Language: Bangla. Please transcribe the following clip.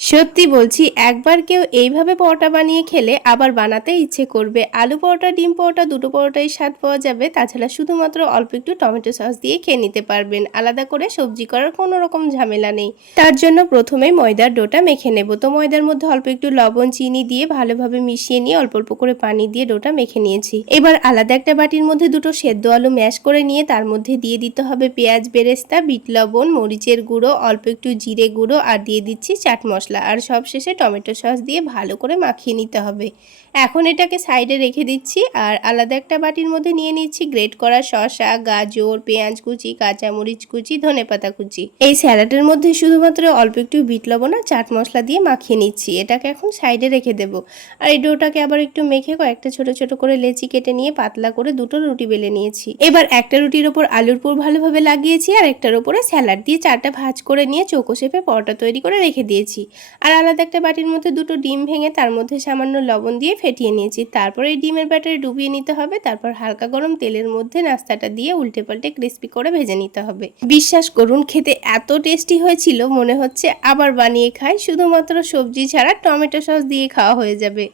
সত্যি বলছি, একবার কেউ এইভাবে পরোটা বানিয়ে খেলে আবার বানাতে ইচ্ছে করবে। আলু পরোটা, ডিম পরোটা, দুটো পরোটাই স্বাদ পাওয়া যাবে। তাছাড়া শুধুমাত্র অল্প একটু টমেটো সস দিয়ে খেয়ে নিতে পারবেন। আলাদা করে সবজি করার কোনো রকম ঝামেলা নেই। তার জন্য প্রথমেই ময়দার ডোটা মেখে নেব। তো ময়দার মধ্যে অল্প একটু লবণ, চিনি দিয়ে ভালোভাবে মিশিয়ে নিয়ে অল্প অল্প করে পানি দিয়ে ডোটা মেখে নিয়েছি। এবার আলাদা একটা বাটির মধ্যে দুটো সেদ্ধ আলু ম্যাশ করে নিয়ে তার মধ্যে দিয়ে দিতে হবে পেঁয়াজ বেরেস্তা, বিট লবণ, মরিচের গুঁড়ো, অল্প একটু জিরে গুঁড়ো আর দিয়ে দিচ্ছি চাট মশলা আর সবশেষে টমেটো সস দিয়ে ভালো করে মাখিয়ে নিতে হবে। এখন এটাকে সাইডে রেখে দিচ্ছি আর আলাদা একটা বাটির মধ্যে নিয়ে নিচ্ছি গ্রেট করা শসা, গাজর, পেঁয়াজ কুচি, কাঁচামরিচ কুচি, ধনেপাতা কুচি। এই স্যালাডের মধ্যে শুধুমাত্র অল্প একটু বিট লবণ আর চাট মশলা দিয়ে মাখিয়ে নিচ্ছি। এটাকে এখন সাইডে রেখে দেব। আর এই ডোটাকে আবার একটু মেখে কয়েকটা ছোট ছোট করে লেচি কেটে নিয়ে পাতলা করে দুটো রুটি বেলে নিয়েছি। এবার একটা রুটির ওপর আলুর পুর ভালোভাবে লাগিয়েছি আর একটার ওপরে স্যালাড দিয়ে চারটা ভাঁজ করে নিয়ে চৌকো শেপে পরোটা তৈরি করে রেখে দিয়েছি। আর আলাদা একটা বাটির মধ্যে দুটো ডিম ভেঙে তার মধ্যে সামান্য লবণ দিয়ে ফেটিয়ে নিয়েছি। তারপর এই ডিমের ব্যাটারে ডুবিয়ে নিতে হবে। তারপর হালকা গরম তেলের মধ্যে নাস্তাটা দিয়ে উল্টে পাল্টে ক্রিস্পি করে ভেজে নিতে হবে। বিশ্বাস করুন, খেতে এত টেস্টি হয়েছিল মনে হচ্ছে আবার বানিয়ে খাই। শুধুমাত্র সবজি ছাড়া টমেটো সস দিয়ে খাওয়া হয়ে যাবে।